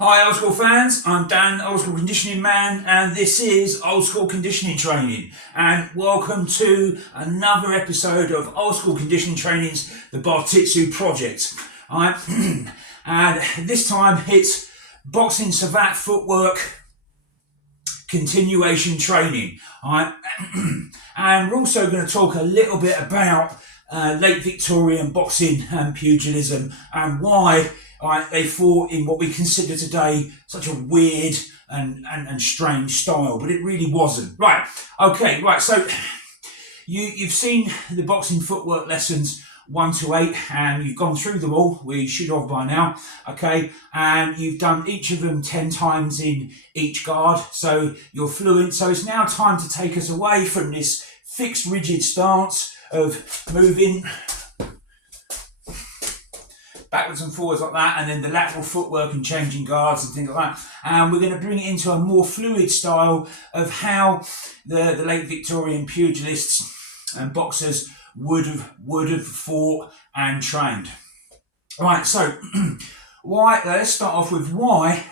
Hi Old School fans, I'm Dan, Old School Conditioning Man, and this is Old School Conditioning Training. And welcome to another episode of Old School Conditioning Training's The Bartitsu Project. Alright, and this time it's boxing, savate, footwork, continuation training. Alright, and we're also going to talk a little bit about late Victorian boxing and pugilism and why they fought in what we consider today such a weird and strange style, but it really wasn't. Right, so you've seen the boxing footwork lessons 1 to 8 and you've gone through them all. We should have by now, okay, and you've done each of them 10 times in each guard, so you're fluent. So it's now time to take us away from this fixed rigid stance of moving backwards and forwards like that, and then the lateral footwork and changing guards and things like that. And we're going to bring it into a more fluid style of how the late Victorian pugilists and boxers would have fought and trained. Right, so let's start off with why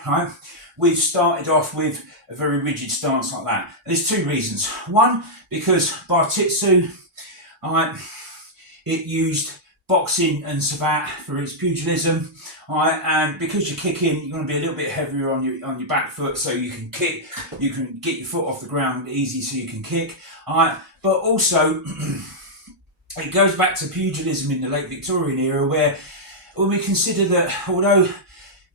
we've started off with a very rigid stance like that. There's 2 reasons. One, because Bartitsu, it used boxing and savate for its pugilism, and because you're kicking, you're going to be a little bit heavier on your back foot, so you can kick, you can get your foot off the ground easy, so you can kick. But also, it goes back to pugilism in the late Victorian era, where when we consider that although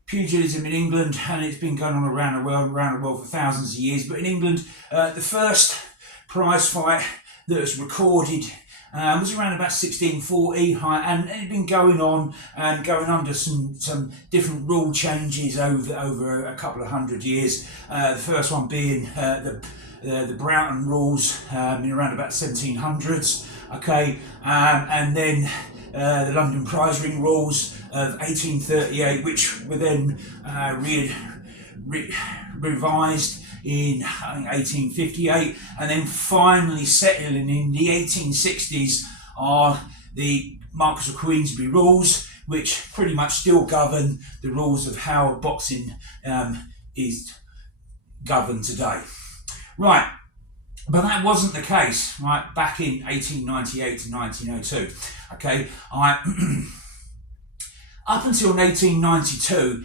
pugilism in England, and it's been going on around the world for thousands of years, but in England, the first prize fight that was recorded was around about 1640, and it had been going on and going under some different rule changes over a couple of 100 years. The first one being the Broughton rules in around about 1700s, okay, and then the London prize ring rules of 1838, which were then revised in, I think, 1858, and then finally settling in the 1860s are the Marquess of Queensberry rules, which pretty much still govern the rules of how boxing is governed today. Right, but that wasn't the case, right, back in 1898 to 1902, okay. Up until 1892,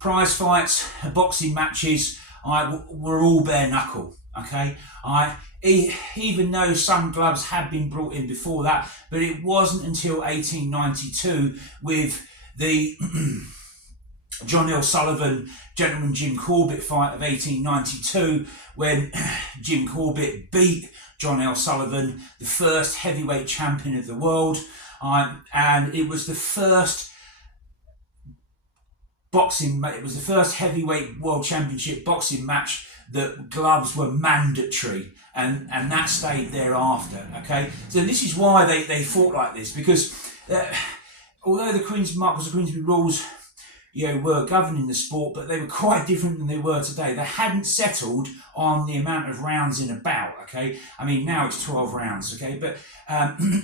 prize fights, boxing matches, were all bare knuckle, okay. Even though some gloves had been brought in before that, but it wasn't until 1892 with the John L. Sullivan, Gentleman Jim Corbett fight of 1892, when Jim Corbett beat John L. Sullivan, the first heavyweight champion of the world, and it was the first heavyweight world championship boxing match that gloves were mandatory, and that stayed thereafter, okay. So this is why they fought like this, because although the Marquess of Queensberry rules were governing the sport, but they were quite different than they were today. They hadn't settled on the amount of rounds in a bout, okay. I mean, now it's 12 rounds, okay, but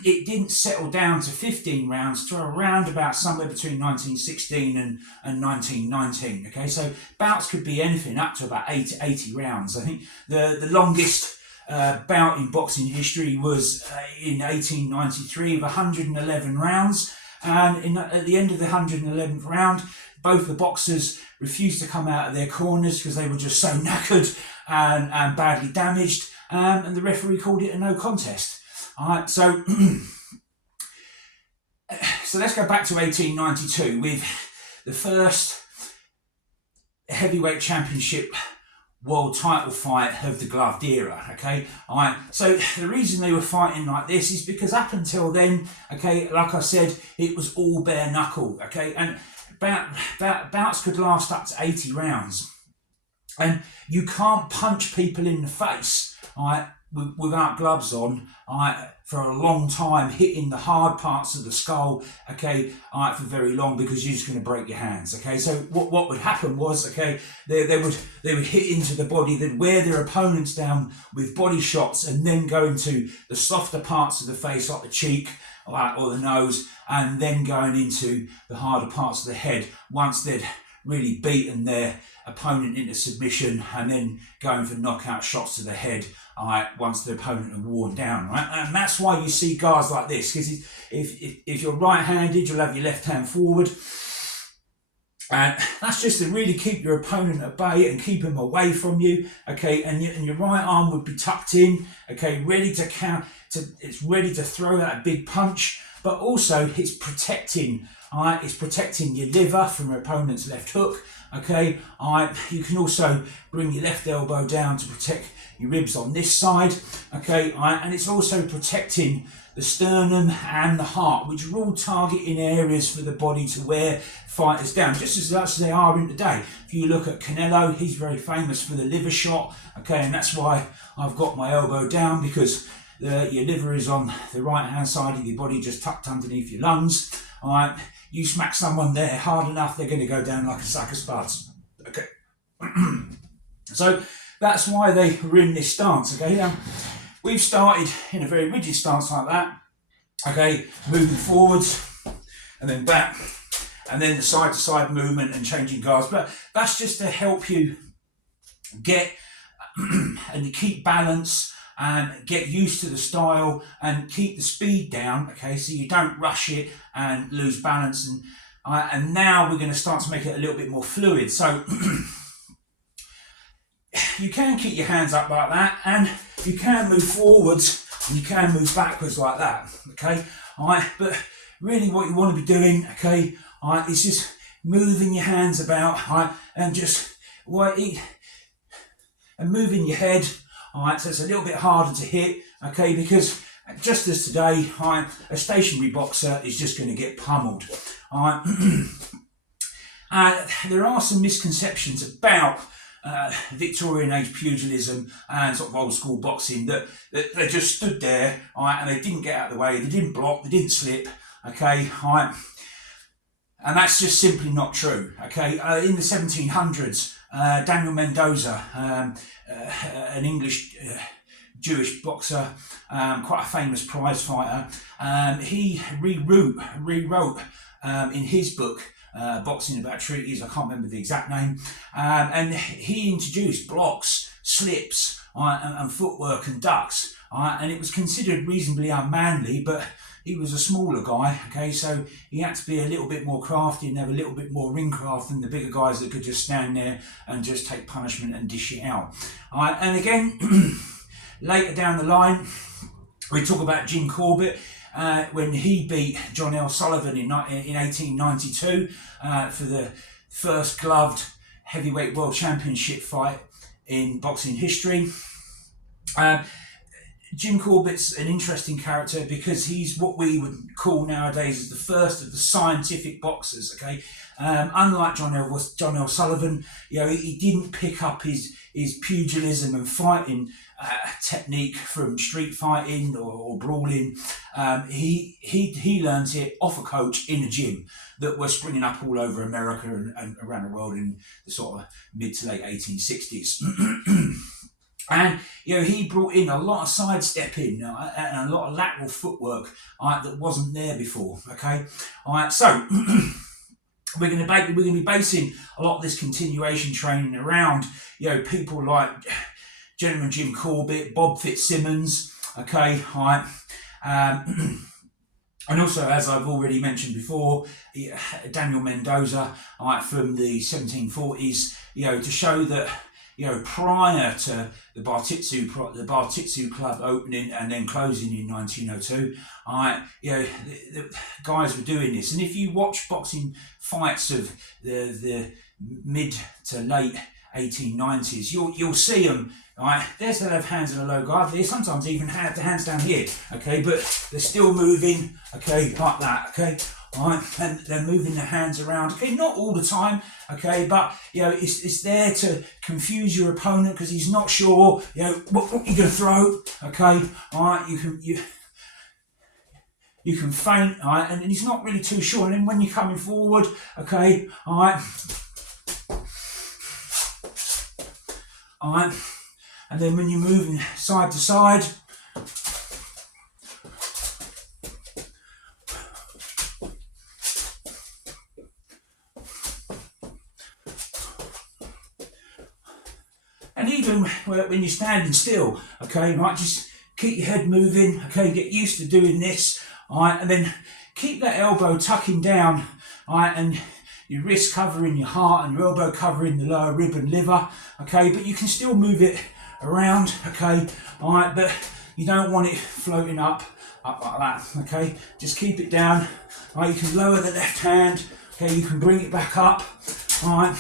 it didn't settle down to 15 rounds to around about somewhere between 1916 and 1919, okay. So bouts could be anything up to about 80 rounds. I think the longest bout in boxing history was in 1893 of 111 rounds, and at the end of the 111th round, both the boxers refused to come out of their corners because they were just so knackered and badly damaged, and the referee called it a no contest. All right, so let's go back to 1892 with the first heavyweight championship world title fight of the gloved era, okay. All right, so the reason they were fighting like this is because up until then, okay, like I said, it was all bare knuckle, okay, and bouts could last up to 80 rounds, and you can't punch people in the face, right, without gloves on, for a long time, hitting the hard parts of the skull, okay, for very long, because you're just going to break your hands, okay. So what would happen was, okay, they would hit into the body, they'd wear their opponents down with body shots, and then go into the softer parts of the face, like the cheek, or the nose, and then going into the harder parts of the head once they'd really beaten their opponent into submission and then going for knockout shots to the head, once the opponent are worn down, right? And that's why you see guys like this, because if you're right-handed, you'll have your left hand forward. And that's just to really keep your opponent at bay and keep him away from you, okay? And your right arm would be tucked in, okay, ready to count. It's ready to throw that big punch, but also it's protecting, it's protecting your liver from your opponent's left hook, okay? You can also bring your left elbow down to protect your ribs on this side, okay? And it's also protecting the sternum and the heart, which are all targeting areas for the body to wear fighters down, just as much as they are in today. If you look at Canelo, he's very famous for the liver shot, okay, and that's why I've got my elbow down, because your liver is on the right hand side of your body, just tucked underneath your lungs. You smack someone there hard enough, they're going to go down like a sack of spuds, okay? So that's why they were in this stance, okay? Now, we've started in a very rigid stance like that, okay, moving forwards and then back, and then the side-to-side movement and changing guards. But that's just to help you get and keep balance and get used to the style and keep the speed down, okay, so you don't rush it and lose balance. And now we're going to start to make it a little bit more fluid. So you can keep your hands up like that, and you can move forwards and you can move backwards like that, okay? But really what you want to be doing, okay, is just moving your hands about, and just and moving your head, so it's a little bit harder to hit, okay, because just as today, a stationary boxer is just going to get pummeled. There are some misconceptions about Victorian age pugilism and sort of old school boxing that they just stood there, and they didn't get out of the way, they didn't block, they didn't slip, okay, and that's just simply not true, okay. In the 1700s, Daniel Mendoza, an English Jewish boxer, quite a famous prize fighter, he rewrote in his book Boxing About Treaties, I can't remember the exact name, and he introduced blocks, slips, and footwork and ducks, and it was considered reasonably unmanly, but he was a smaller guy, okay, so he had to be a little bit more crafty and have a little bit more ring craft than the bigger guys that could just stand there and just take punishment and dish it out. And again, later down the line, we talk about Jim Corbett, when he beat John L. Sullivan in 1892 for the first gloved heavyweight world championship fight in boxing history. Jim Corbett's an interesting character because he's what we would call nowadays as the first of the scientific boxers, okay? Unlike John L. Sullivan, he didn't pick up his pugilism and fighting technique from street fighting or brawling. He learned it off a coach in a gym that were springing up all over America and around the world in the sort of mid to late 1860s. And he brought in a lot of sidestepping and a lot of lateral footwork that wasn't there before. Okay, so we're going to be basing a lot of this continuation training around people like Gentleman Jim Corbett, Bob Fitzsimmons. Okay, and also, as I've already mentioned before, Daniel Mendoza from the 1740s. To show that. Prior to the Bartitsu Club opening and then closing in 1902, the guys were doing this. And if you watch boxing fights of the mid to late 1890s, you'll see them. There's the left hands in a low guard. They sometimes even have the hands down here. Okay, but they're still moving. Okay, like that. Okay. And they're moving their hands around, okay, not all the time, okay, but it's there to confuse your opponent because he's not sure what you're going to throw, okay. You can feint, and he's not really too sure, and then when you're coming forward, okay, and then when you're moving side to side, when you're standing still, okay, right, just keep your head moving, okay, get used to doing this, all right, and then keep that elbow tucking down, all right, and your wrist covering your heart and your elbow covering the lower rib and liver, okay, but you can still move it around, okay, all right, but you don't want it floating up like that, okay, just keep it down, all right, you can lower the left hand, okay, you can bring it back up, all right,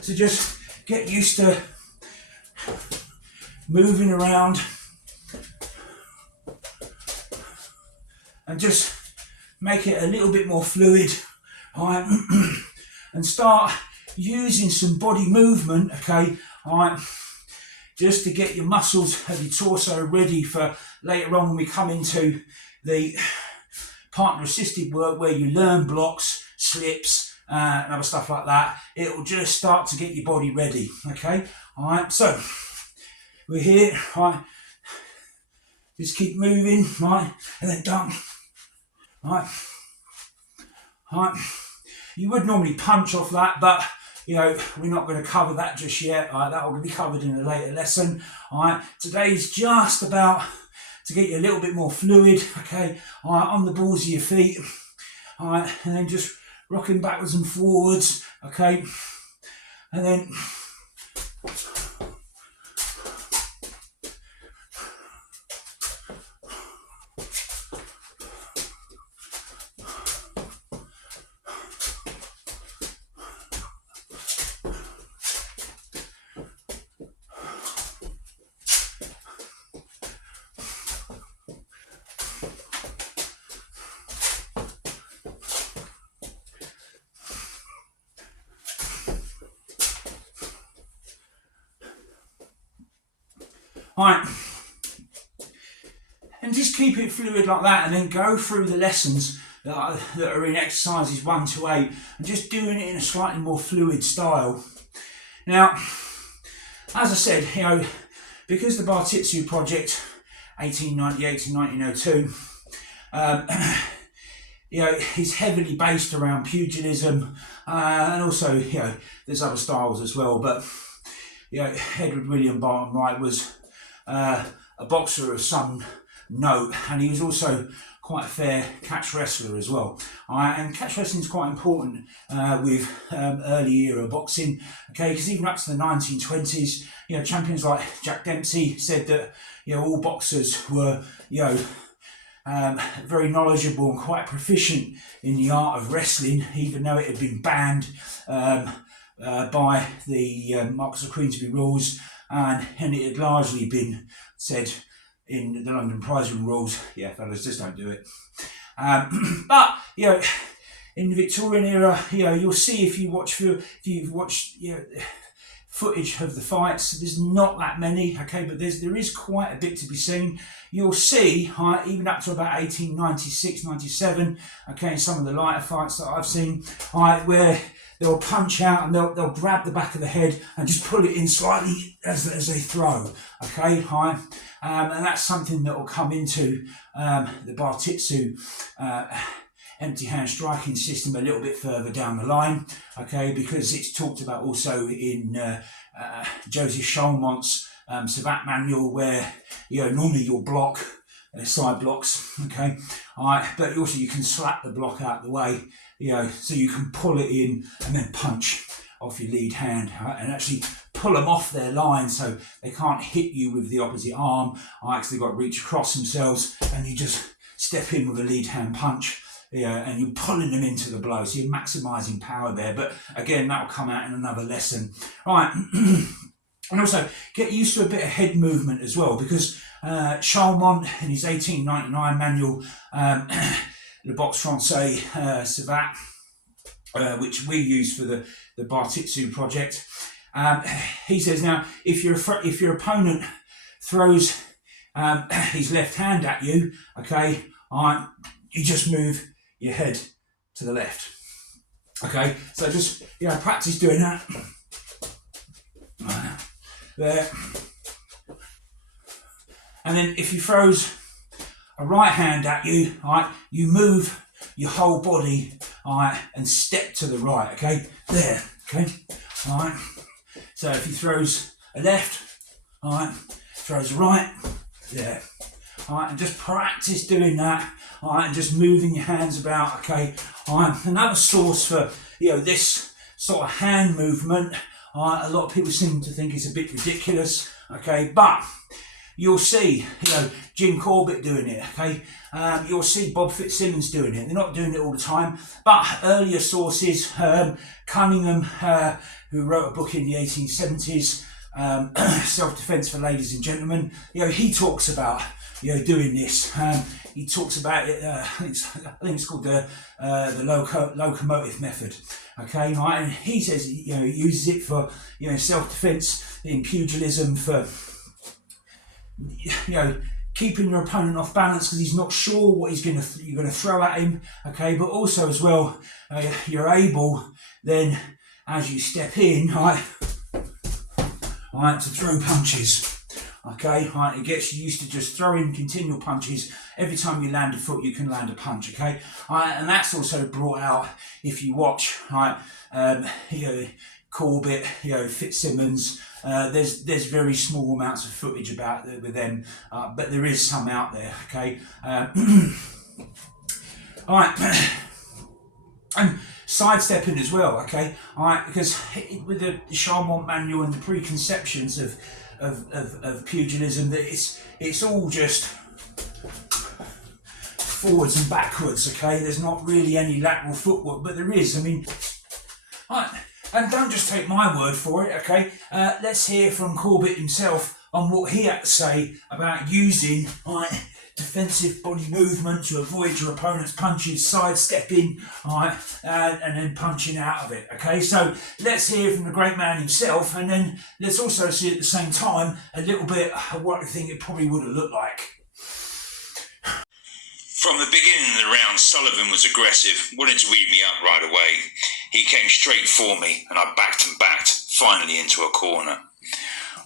so just get used to moving around and just make it a little bit more fluid, all right, and start using some body movement, okay, all right, just to get your muscles of your torso ready for later on when we come into the partner assisted work where you learn blocks, slips, and other stuff like that. It will just start to get your body ready, okay, all right, so we're here, all right, just keep moving, right, and then done, all right, all right. You would normally punch off that, but you know, we're not going to cover that just yet. That will be covered in a later lesson. All right, today's just about to get you a little bit more fluid, okay, all right, on the balls of your feet, all right, and then just rocking backwards and forwards, okay, and then right, and just keep it fluid like that, and then go through the lessons that are in exercises 1 to 8, and just doing it in a slightly more fluid style. Now, as I said, you know, because the Bartitsu Project, 1898 to 1902, you know, is heavily based around pugilism, and also, you know, there's other styles as well, but you know, Edward William Barton-Wright was a boxer of some note, and he was also quite a fair catch wrestler as well. And catch wrestling is quite important with early era boxing, okay, because even up to the 1920s, you know, champions like Jack Dempsey said that, you know, all boxers were, you know, very knowledgeable and quite proficient in the art of wrestling, even though it had been banned by the Marquess of Queensberry rules, and it had largely been said in the London prize ring rules, yeah, fellas, just don't do it. But you know, in the Victorian era, you know, you'll see if you've watched, you know, footage of the fights, there's not that many, okay, but there is quite a bit to be seen. You'll see, even up to about 1896, 97, okay, in some of the lighter fights that I've seen, where they'll punch out and they'll grab the back of the head and just pull it in slightly as they throw, okay, and that's something that will come into the Bartitsu empty hand striking system a little bit further down the line, okay, because it's talked about also in Joseph Chalmont's savate manual, where, you know, normally you'll block side blocks, okay, but also you can slap the block out the way, you know, so you can pull it in and then punch off your lead hand, and actually pull them off their line so they can't hit you with the opposite arm, because they've got to reach across themselves, and you just step in with a lead hand punch, and you're pulling them into the blow, so you're maximising power there. But again, that will come out in another lesson. Right. And also get used to a bit of head movement as well, because Chalmont in his 1899 manual, Le Boxe Français Savate, which we use for the Bartitsu Project, he says, now if your opponent throws his left hand at you, okay, you just move your head to the left, okay, so just, you know, practice doing that. There, and then if he throws a right hand at you, you move your whole body, and step to the right, okay, there, okay, So if he throws a left, all right, throws a right, yeah, all right, and just practice doing that, all right, and just moving your hands about, okay, all right. Another source for, this sort of hand movement, all right, a lot of people seem to think it's a bit ridiculous, okay, but you'll see, Jim Corbett doing it, okay? You'll see Bob Fitzsimmons doing it. They're not doing it all the time, but earlier sources, Cunningham, who wrote a book in the 1870s, Self-Defense for Ladies and Gentlemen, he talks about, doing this. He talks about it, I think it's called the locomotive method, okay? Right? And he says, he uses it for, self-defense in pugilism for, keeping your opponent off balance because he's not sure what you're going to throw at him, okay, but also as well, you're able then, as you step in, right, to throw punches, okay, right, it gets you used to just throwing continual punches. Every time you land a foot, you can land a punch, okay, right, and that's also brought out, if you watch, right, Corbett, Fitzsimmons, there's very small amounts of footage about with them, but there is some out there, okay. All right, and sidestepping as well, okay. All right, because with the Charmant manual and the preconceptions of pugilism, that it's all just forwards and backwards, okay. There's not really any lateral footwork, but there is. I mean, all right. And don't just take my word for it, okay? Let's hear from Corbett himself on what he had to say about using defensive body movement to avoid your opponent's punches, sidestepping, and then punching out of it, okay? So let's hear from the great man himself, and then let's also see at the same time a little bit of what I think it probably would have looked like. From the beginning of the round, Sullivan was aggressive, wanted to weed me up right away. He came straight for me, and I backed and backed, finally into a corner.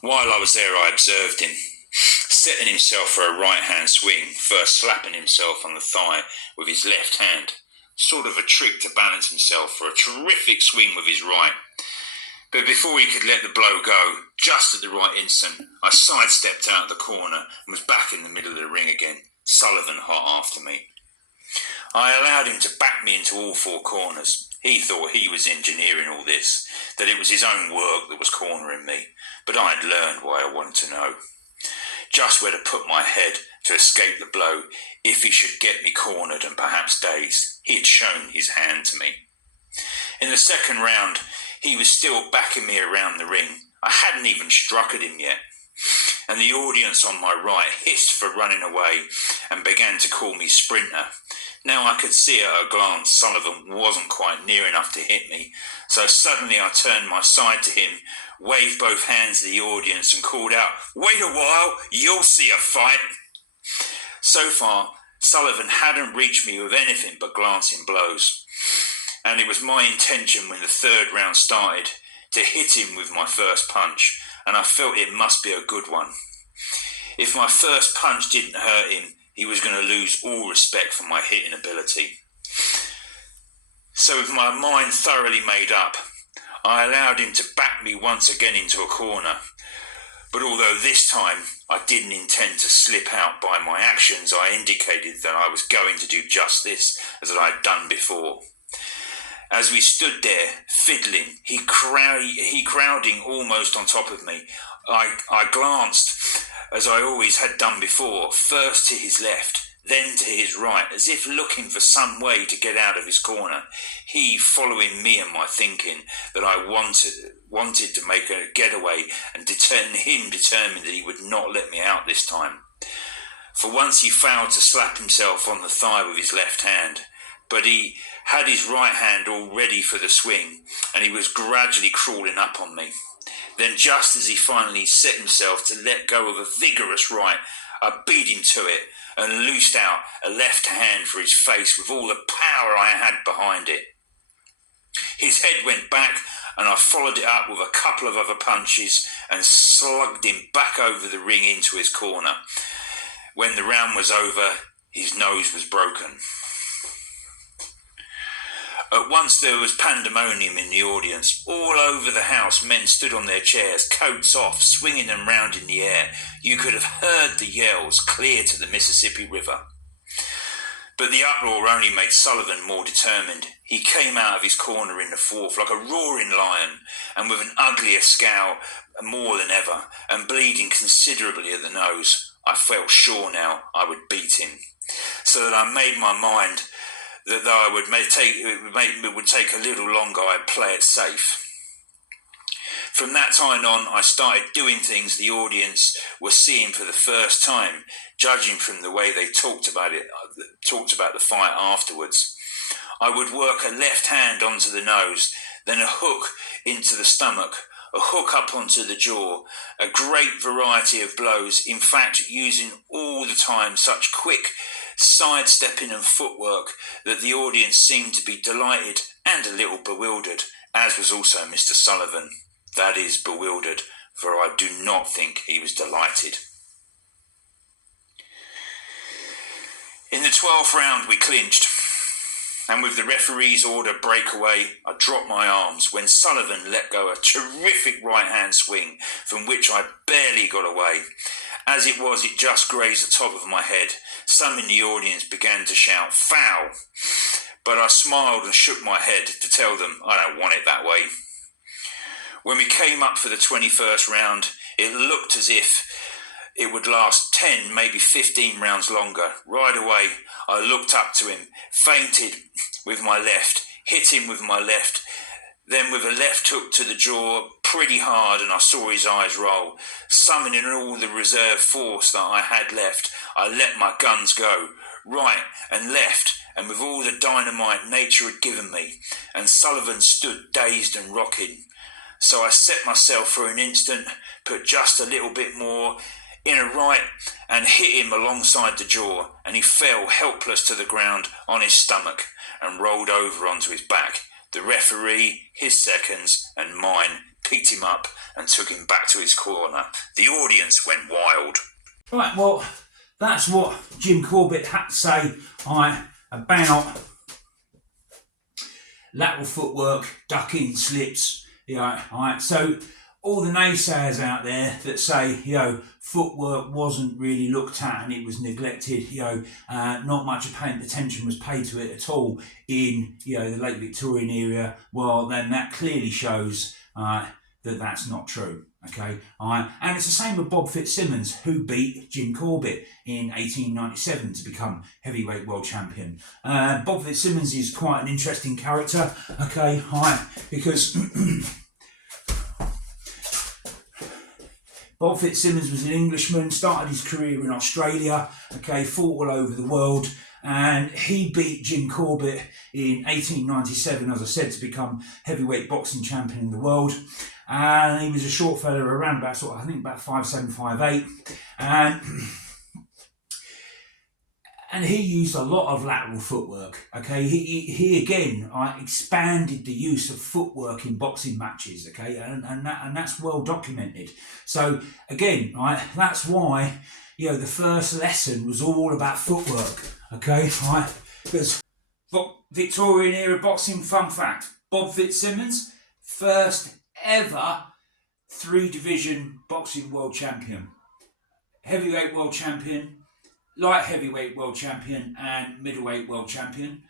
While I was there, I observed him, setting himself for a right-hand swing, first slapping himself on the thigh with his left hand, sort of a trick to balance himself for a terrific swing with his right. But before he could let the blow go, just at the right instant, I sidestepped out of the corner and was back in the middle of the ring again, Sullivan hot after me. I allowed him to back me into all four corners. He thought he was engineering all this, that it was his own work that was cornering me, but I had learned what I wanted to know. Just where to put my head to escape the blow if he should get me cornered and perhaps dazed. He had shown his hand to me. In the second round, he was still backing me around the ring. I hadn't even struck at him yet, and the audience on my right hissed for running away and began to call me sprinter. Now I could see at a glance Sullivan wasn't quite near enough to hit me, so suddenly I turned my side to him, waved both hands to the audience and called out, "Wait a while, you'll see a fight." So far, Sullivan hadn't reached me with anything but glancing blows, and it was my intention when the third round started to hit him with my first punch, and I felt it must be a good one. If my first punch didn't hurt him, he was going to lose all respect for my hitting ability. So with my mind thoroughly made up, I allowed him to back me once again into a corner. But although this time I didn't intend to slip out by my actions, I indicated that I was going to do just this, as I had done before. As we stood there, fiddling, he crowding almost on top of me, I glanced, as I always had done before, first to his left, then to his right, as if looking for some way to get out of his corner, he following me and my thinking that I wanted to make a getaway, and determined that he would not let me out this time. For once he failed to slap himself on the thigh with his left hand, but he had his right hand all ready for the swing, and he was gradually crawling up on me. Then just as he finally set himself to let go of a vigorous right, I beat him to it and loosed out a left hand for his face with all the power I had behind it. His head went back, and I followed it up with a couple of other punches and slugged him back over the ring into his corner. When the round was over, his nose was broken. At once there was pandemonium in the audience. All over the house men stood on their chairs, coats off, swinging them round in the air. You could have heard the yells clear to the Mississippi River. But the uproar only made Sullivan more determined. He came out of his corner in the fourth like a roaring lion, and with an uglier scowl more than ever, and bleeding considerably at the nose. I felt sure now I would beat him, so that I made my mind that though it would take a little longer, I'd play it safe. From that time on, I started doing things the audience were seeing for the first time, judging from the way they talked about the fight afterwards. I would work a left hand onto the nose, then a hook into the stomach, a hook up onto the jaw, a great variety of blows, in fact using all the time such quick sidestepping and footwork that the audience seemed to be delighted and a little bewildered, as was also Mr. Sullivan. That is, bewildered, for I do not think he was delighted. In the 12th round we clinched, and with the referee's order breakaway, I dropped my arms when Sullivan let go a terrific right-hand swing from which I barely got away. As it was, it just grazed the top of my head. Some in the audience began to shout, "Foul!" But I smiled and shook my head to tell them I don't want it that way. When we came up for the 21st round, it looked as if it would last 10, maybe 15 rounds longer. Right away, I looked up to him, feinted with my left, hit him with my left, then with a left hook to the jaw pretty hard, and I saw his eyes roll. Summoning all the reserve force that I had left, I let my guns go, right and left, and with all the dynamite nature had given me, and Sullivan stood dazed and rocking. So I set myself for an instant, put just a little bit more in a right and hit him alongside the jaw, and he fell helpless to the ground on his stomach and rolled over onto his back. The referee, his seconds and mine picked him up and took him back to his corner. The audience went wild. Right, well, that's what Jim Corbett had to say about lateral footwork, ducking, slips. So all the naysayers out there that say, footwork wasn't really looked at and it was neglected, not much attention was paid to it at all in, the late Victorian era, well, then that clearly shows that that's not true. Okay, and it's the same with Bob Fitzsimmons, who beat Jim Corbett in 1897 to become heavyweight world champion. Bob Fitzsimmons is quite an interesting character, okay, because Bob Fitzsimmons was an Englishman, started his career in Australia, okay, fought all over the world, and he beat Jim Corbett in 1897, as I said, to become heavyweight boxing champion in the world. And he was a short fella, around about I think about 5'7", 5'8", and he used a lot of lateral footwork. Okay, he again expanded the use of footwork in boxing matches. Okay, and that's well documented. So again, that's why the first lesson was all about footwork. Okay, because Victorian era boxing, fun fact: Bob Fitzsimmons, first ever 3-division boxing world champion, heavyweight world champion, light heavyweight world champion, and middleweight world champion.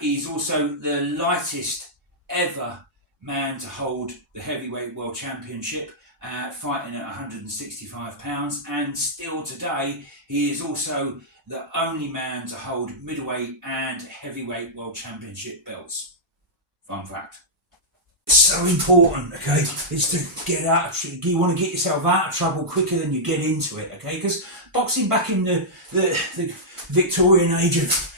He's also the lightest ever man to hold the heavyweight world championship, fighting at 165 pounds, and still today he is also the only man to hold middleweight and heavyweight world championship belts. Fun fact. It's so important, okay, is to get out of, you want to get yourself out of trouble quicker than you get into it, okay, because boxing back in the Victorian age of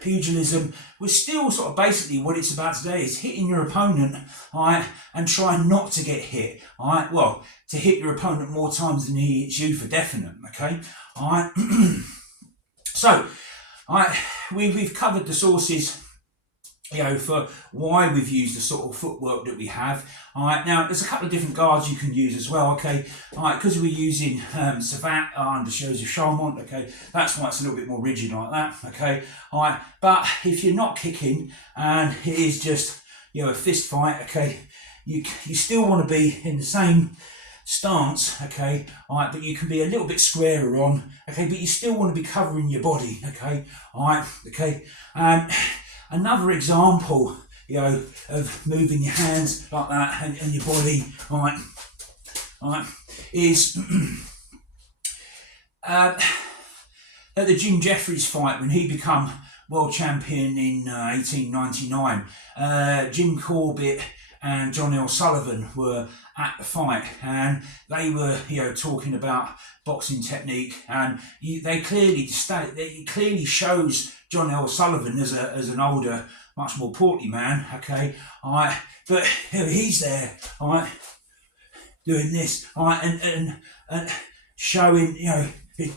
pugilism was still sort of basically what it's about today, is hitting your opponent, and trying not to get hit, well, to hit your opponent more times than he hits you for definite, okay, So, we've covered the sources for why we've used the sort of footwork that we have. All right, now there's a couple of different guards you can use as well. Okay, all right, because we're using savate under shows of Charmont. Okay, that's why it's a little bit more rigid like that. Okay, all right, but if you're not kicking and it is just a fist fight, okay, you still want to be in the same stance, okay, all right, but you can be a little bit squarer on, okay, but you still want to be covering your body, okay, all right, okay, and another example, of moving your hands like that and your body, all right, is at the Jim Jeffries fight when he became world champion in 1899. Jim Corbett and John L. Sullivan were at the fight, and they were, talking about boxing technique, and they clearly it clearly shows John L. Sullivan as an older, much more portly man. Okay, all right, but he's there, all right, doing this, all right, and showing,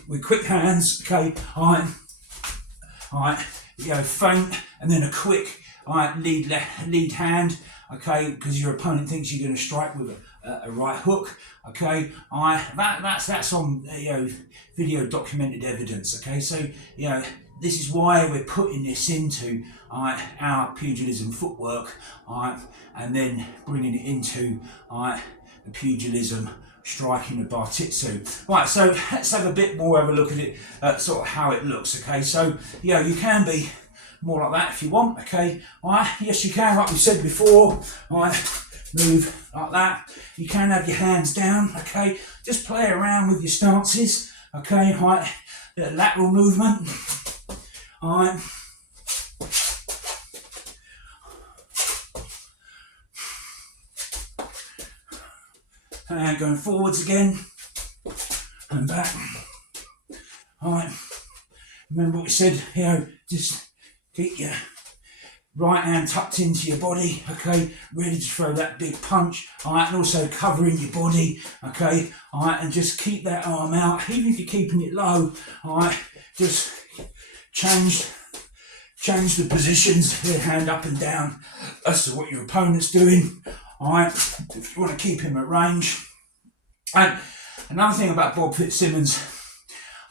with quick hands. Okay, all right, feint, and then a quick, all right, lead hand. Okay, because your opponent thinks you're going to strike with a right hook. Okay, that's on video documented evidence. Okay, so this is why we're putting this into our pugilism footwork, and then bringing it into the pugilism striking the Bartitsu. Right, so let's have a bit more of a look at it, sort of how it looks. Okay, so you can be more like that if you want. Okay, all right, yes you can, like we said before. All right, move like that. You can have your hands down. Okay, just play around with your stances. Okay, all right, lateral movement. All right, and going forwards again and back. All right, remember what we said, just keep your right hand tucked into your body, okay, ready to throw that big punch, all right, and also covering your body, okay, all right, and just keep that arm out, even if you're keeping it low, all right, just change the positions, your hand up and down as to what your opponent's doing, all right, if you want to keep him at range. And another thing about Bob Fitzsimmons,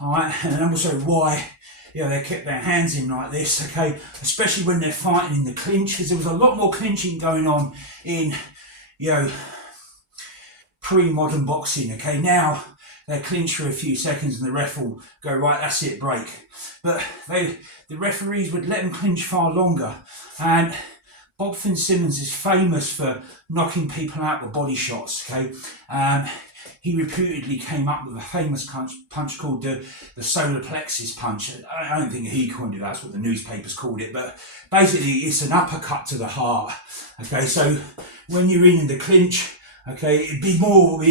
all right, and also why they kept their hands in like this, okay, especially when they're fighting in the clinch, because there was a lot more clinching going on in, pre-modern boxing, okay. Now they clinch for a few seconds and the ref will go, right, that's it, break. But the referees would let them clinch far longer, and Bob Fitzsimmons is famous for knocking people out with body shots, okay. He reputedly came up with a famous punch called the solar plexus punch. I don't think he coined it, that's what the newspapers called it, but basically it's an uppercut to the heart. Okay, so when you're in the clinch, okay, it'd be more,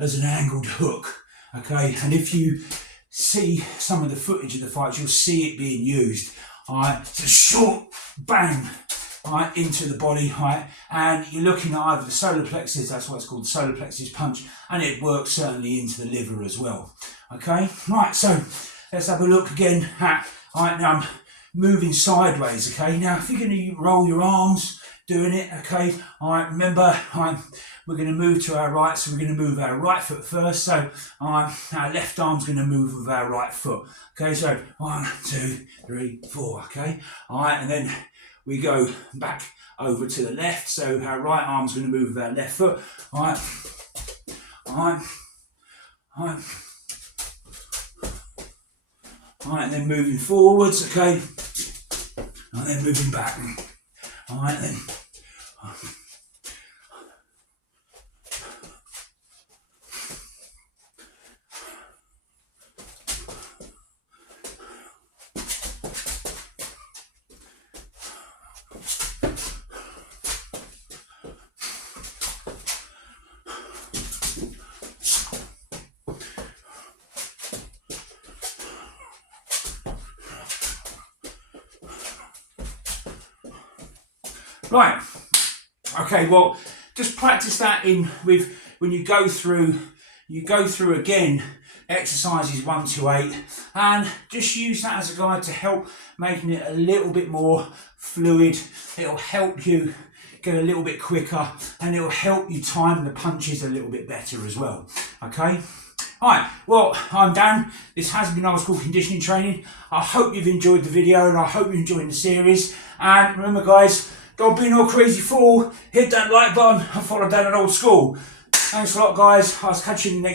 as an angled hook. Okay, and if you see some of the footage of the fights, you'll see it being used. Alright, it's a short bang, right, into the body, right, and you're looking at either the solar plexus, that's what it's called, the solar plexus punch, and it works certainly into the liver as well. Okay, right, so let's have a look again at, right, now I'm moving sideways. Okay, now if you're going to roll your arms doing it, okay, all right, remember, we're going to move to our right, so we're going to move our right foot first, so our left arm's going to move with our right foot. Okay, so 1, 2, 3, 4, okay, all right, and then we go back over to the left, so our right arm's going to move with our left foot. All right, and then moving forwards, okay, and then moving back. All right, then. Right, okay, well, just practice that in with when you go through again exercises 1 to 8, and just use that as a guide to help making it a little bit more fluid. It'll help you go a little bit quicker, and it'll help you time the punches a little bit better as well. Okay. Alright, well, I'm Dan. This has been Old School Conditioning Training. I hope you've enjoyed the video, and I hope you're enjoying the series. And remember guys, don't be no crazy fool. Hit that like button and follow Dan at Old School. Thanks a lot guys. I'll catch you in the next